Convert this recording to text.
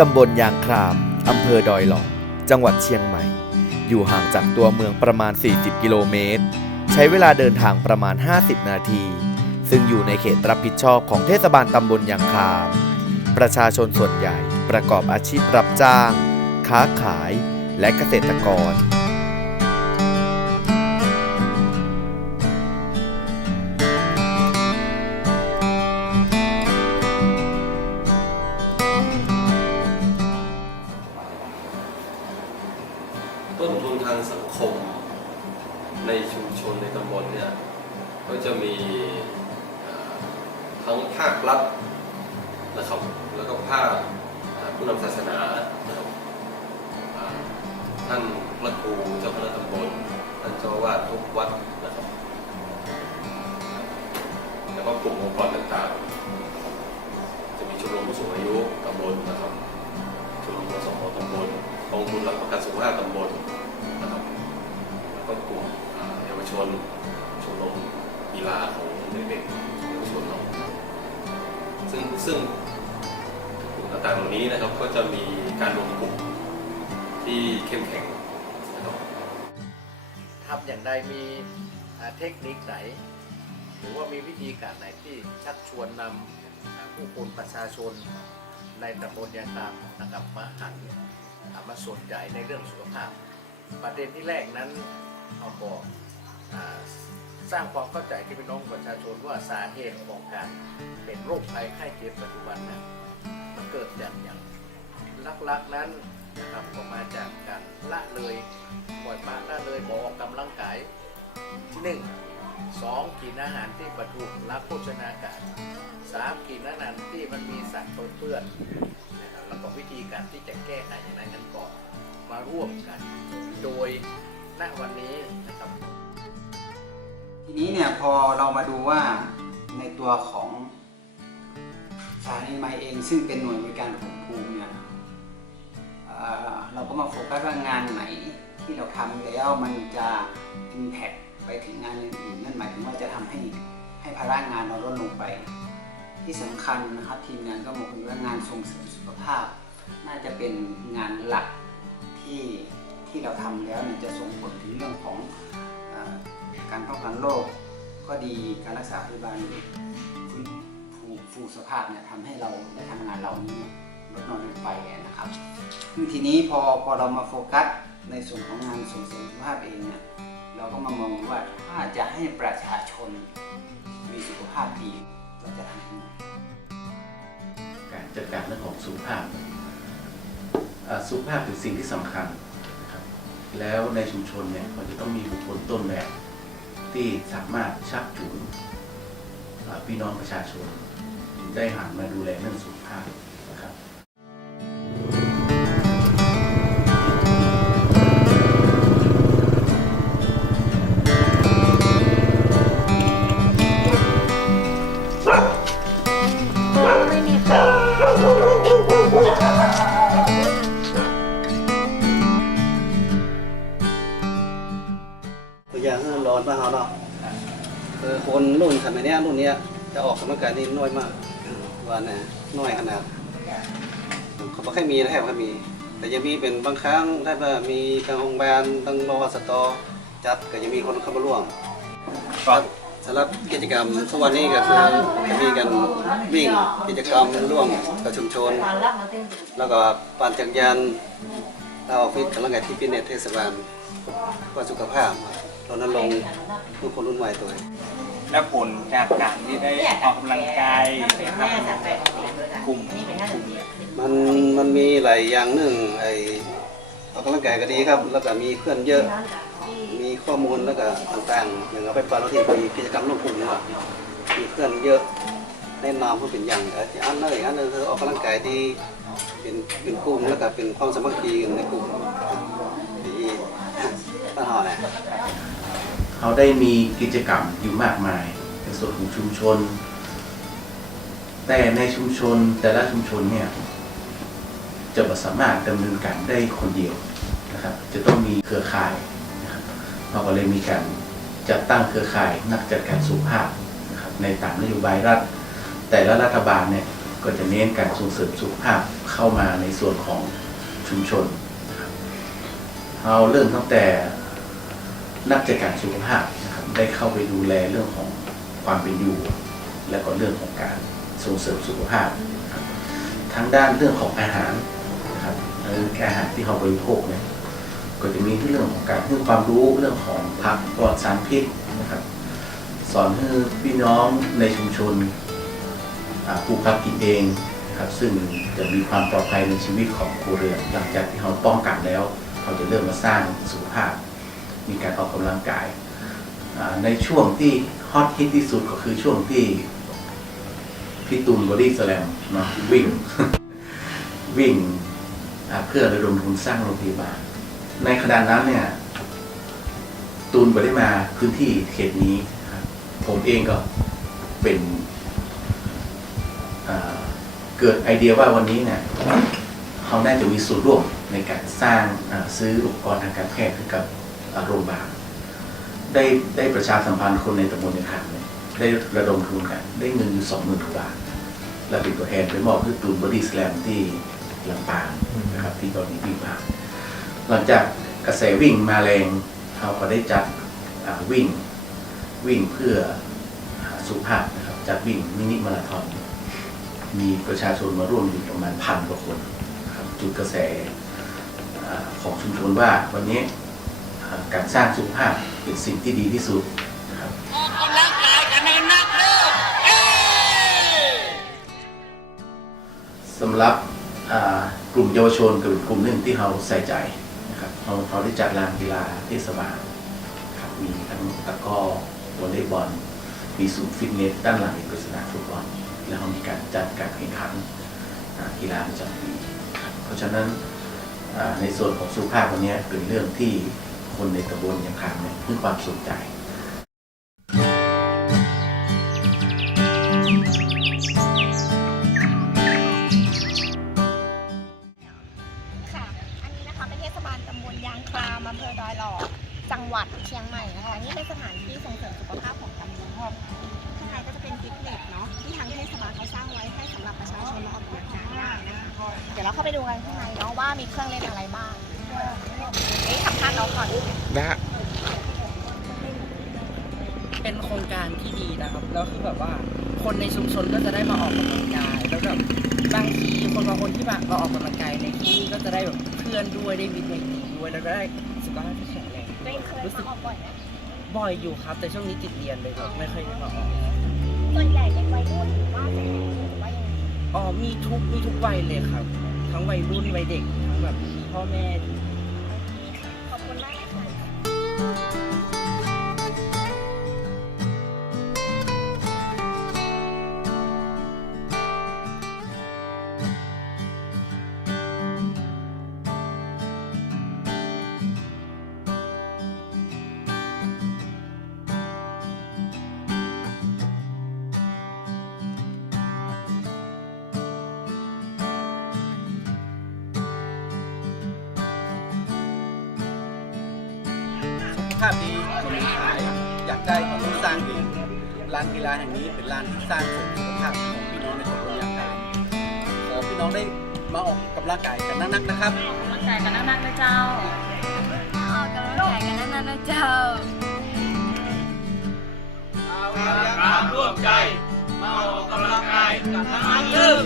ตำบลยางครามอำเภอดอยหลอกจังหวัดเชียงใหม่ อยู่ห่างจากตัวเมืองประมาณ 40 กิโลเมตร ใช้เวลาเดินทางประมาณ 50 นาที ซึ่งอยู่ในเขตรับผิดชอบของเทศบาลตำบลยางคราม ประชาชนส่วนใหญ่ประกอบอาชีพรับจ้าง ค้าขาย และเกษตรกร ต้นทุนทางสังคม ในชุมชนในตำบลเนี่ยก็จะมีทั้งภาครัฐนะครับแล้วก็ภาคผู้นำศาสนานะครับท่านพระครูเจ้าคณะตำบลท่านเจ้าวาดทุกวัดนะครับแล้วก็กลุ่มองค์กรต่างๆ จะมีชมรมผู้สูงอายุตำบลนะครับชมรมอสมตำบลกองทุนหลักประกันสุขภาพตำบล แล้วก็กลุ่มเยาวชนชมรมกีฬาของเด็กๆเยาวชนเราซึ่งซึ่งกลุ่มต่างๆเหล่านี้นะครับก็จะมีการรวมกลุ่มที่เข้มแข็งนะครับทำอย่างไรมีเทคนิคไหน หรือว่ามีวิธีการไหนที่ชักชวนนำผู้คนประชาชนในตำบลยางตามนะครับมาหันมาสนใจในเรื่องสุขภาพ ประเด็นที่แรกนั้น เอาบอกอาสร้างความเข้าใจที่พี่น้องประชาชนว่าสาเหตุของการเป็นโรคภัยไข้เจ็บปัจจุบันนั้นมันเกิดจากอย่างลักๆนั้นนะครับก็มาจากการละเลยปล่อยปละละเลยบออกกำลังกายหนึ่งสองกินอาหารที่บรรทุกรับโภชนาการสามกินอาหารที่มันมีสารปนเปื้อนนะครับแล้วก็วิธีการที่จะแก้ไขอย่างไรกันก่อนมาร่วมกัน โดย ณวันนี้นะครับ ทีนี้เนี่ยพอเรามาดูว่าในตัวของสถานีไมเองซึ่งเป็นหน่วยบริการของภูมิเนี่ยเราก็มาโฟกัสว่างานไหนที่เราทำแล้วมันจะ impact ไปถึงงานอื่นๆนั่นหมายถึงว่าจะทำให้ให้ภาระงานเราลดลงไป ที่สำคัญนะครับทีมงานก็มองว่างานส่งเสริมสุขภาพ น่าจะเป็นงานหลักที่ ที่เราทำแล้วเนี่ยจะส่งผลถึงเรื่องของอการป้องกันโรคก็ดีการรักษาพยาบาลฟื้นฟูฟูสภาพเนี่ยทำให้เราได้ทำงานเรานี้ลดน้อยลงไปนะครับซึ่งทีนี้พอพอเรามาโฟกัสในส่วนของงานส่งเสริมสุขภาพเองเนี่ยเราก็มามองว่าถ้าจะให้ประชาชนมีสุขภาพดีเราจะทำยังไงการจัดการเรื่องของสุขภาพสุขภาพเป็นสิ่งที่สำคัญ แล้วในชุมชนเนี่ยมันจะต้องมีบุคคลต้นแบบ ที่สามารถชักจูงพี่น้องประชาชน ได้หันมาดูแลเรื่องสุขภาพ คนรุ่นสมัยเนี้ยรุ่นเนี้ยจะออกกำลังกายนี่น้อยมากวันน่ะน้อยขนาดเขาไม่ค่อยมีนะแทบไม่ค่อยมี แต่ยังมีเป็นบางครั้งถ้าว่ามีทางโรงพยาบาลทางรอสตอจัดก็ยังมีคนเข้ามาร่วมสำหรับกิจกรรมทุกวันนี้ก็คือจะมีกันวิ่งกิจกรรมร่วมกับชุมชน แล้วก็ปั่นจักรยานเราออกฟิตกำลังกายที่ฟิตเนสเทศบาลเพื่อสุขภาพรณรงค์ทุกคนรุ่นใหม่ตัวเอง และผลจากการที่ได้ออกกำลังกายนะครับกลุ่มกลุ่มเนี่ยมันมันมีหลายอย่างหนึ่งไอออกกำลังกายก็ดีครับ แล้วก็มีเพื่อนเยอะ มีข้อมูลแล้วก็ต่างๆ อย่างเราไปปาเราที่มีกิจกรรมร่วมกลุ่มเนี่ยมีเพื่อนเยอะแนะนำเพื่อเป็นอย่างเอออันนั้นอีกอันหนึงคือออกกำลังกายดีเป็นเป็นกลุ่มแล้วก็เป็นความสามัคคีกันในกลุ่มดีปัญหาเนี่ย เขาได้มีกิจกรรมอยู่มากมาย ในส่วนของชุมชน แต่ในชุมชนแต่ละชุมชนเนี่ยจะไม่สามารถดำเนินการได้คนเดียวนะครับจะต้องมีเครือข่ายนะครับเราก็เลยมีการจัดตั้งเครือข่ายนักจัดการสุขภาพนะครับในตามนโยบายรัฐ แต่ละรัฐบาลเนี่ยก็จะเน้นการส่งเสริมสุขภาพเข้ามาในส่วนของชุมชนเราเริ่มตั้งแต่ นักจัดการสุขภาพนะครับได้เข้าไปดูแลเรื่องของความเป็นอยู่ และก็เรื่องของการส่งเสริมสุขภาพนะครับทั้งด้านเรื่องของอาหารนะครับอาหารที่เราบริโภคเนี่ยก็จะมีเรื่องของการให้ความรู้เรื่องของผักปลอดสารพิษนะครับ สอนให้พี่น้องในชุมชนปลูกผักกินเองนะครับซึ่งจะมีความปลอดภัยในชีวิตของครัวเรือนหลังจากที่เขาป้องกันแล้ว เขาจะเริ่มมาสร้างสุขภาพ มีการออกกำลังกายในช่วงที่ฮอตฮิตที่สุดก็คือช่วงที่พี่ตูนบอดี้สแลมเนาะวิ่ง วิ่งเพื่อระดมทุนสร้างโรงพยาบาล ในขณะนั้นเนี่ย ตูนไปได้มาพื้นที่เขตนี้ ผมเองก็เป็นเกิดไอเดียว่าวันนี้เนี่ยเขาน่าจะมีส่วนร่วมในการสร้างซื้ออุปกรณ์ทางการแพทย์กับ โรงพยาบาลได้ได้ประชาสัมพันธ์คนในตำบลในขามเนี่ยได้ระดมทุนกัน ได้เงินอยู่สองหมื่นกว่าบาท แล้วเป็นตัวแทนไปมอบให้ตูนบอดี้สแลมที่ลำปางนะครับที่ตอนนี้วิ่งมาหลังจากกระแสวิ่งมาแรงเขาก็ได้จัดวิ่งวิ่งเพื่อสุขภาพนะครับจัดวิ่งมินิมาราธอนมีประชาชนมาร่วมอยู่ประมาณพันกว่าคนครับจุดกระแสของชุมชนว่าวันนี้ การสร้างสุขภาพเป็นสิ่งที่ดีที่สุดนะครับสำหรับอ่ากลุ่มเยาวชนกับกลุ่มหนึ่งที่เราใส่ใจนะครับเราเราได้จัดลานกีฬาเทศบาลครับมีทั้งตะกร้อวอลเลย์บอลมีศูนย์ฟิตเนสด้านหลังมีเป็นสนามฟุตบอลแล้วเรามีการจัดการแข่งขันอ่ากีฬาประจำปีครับเพราะฉะนั้นอ่าในส่วนของสุขภาพวันนี้เป็นเรื่องที่ คนในตำบลยังคามเนี่ยให้ความสนใจค่ะอันนี้นะคะเทศบาลตำบลยางคามอำเภอดอยหล่อจังหวัดเชียงใหม่นะคะนี่เป็นสถานที่ส่งเสริมสุขภาพของตำบลข้างในก็จะเป็นฟิตเนสเนาะที่ทางเทศบาลเขาสร้างไว้ให้สำหรับประชาชนมาออกกำลังกายได้นะคะเดี๋ยวเราเข้าไปดูกันข้างในเนาะว่ามีเครื่องเล่นอะไรบ้าง นี่ทำท่าน้องก่อนเป็นโครงการที่ดีนะครับ แล้วคือแบบว่าคนในชุมชนก็จะได้มาออกกำลังกาย แล้วแบบบางทีคนบางคนที่มามาออกกำลังกายในที่นี่ก็จะได้แบบเพื่อนด้วยได้วิตามินดีด้วยแล้วก็ได้สุขภาพที่แข็งแรงตัวเองเคยรู้สึกมาออกบ่อยไหมบ่อยอยู่ครับ แต่ช่วงนี้ติดเรียนเลยแบบไม่ค่อยได้มาออกส่วนใหญ่เป็นวัยรุ่นหรือว่าเป็นหรือว่ายังไงอ๋อมีทุกมีทุกวัยเลยครับ ทั้งวัยรุ่นวัยเด็กทั้งแบบ พ่าพดีคนขายอยากได้ก็ต้องสร้างเองร้านกีฬาแห่งนี้เป็นร้านที่สร้างเสริมสุขภาพของพี่น้องในตำบลยางกายขอพี่น้องได้มาออกกำลังกายกันนักๆนะครับ ออกกำลังกายกันนั่นนะเจ้า ออกกำลังกายกันนั่นนะเจ้าร่วมใจ มาออกกำลังกายกับน้ำตื้อ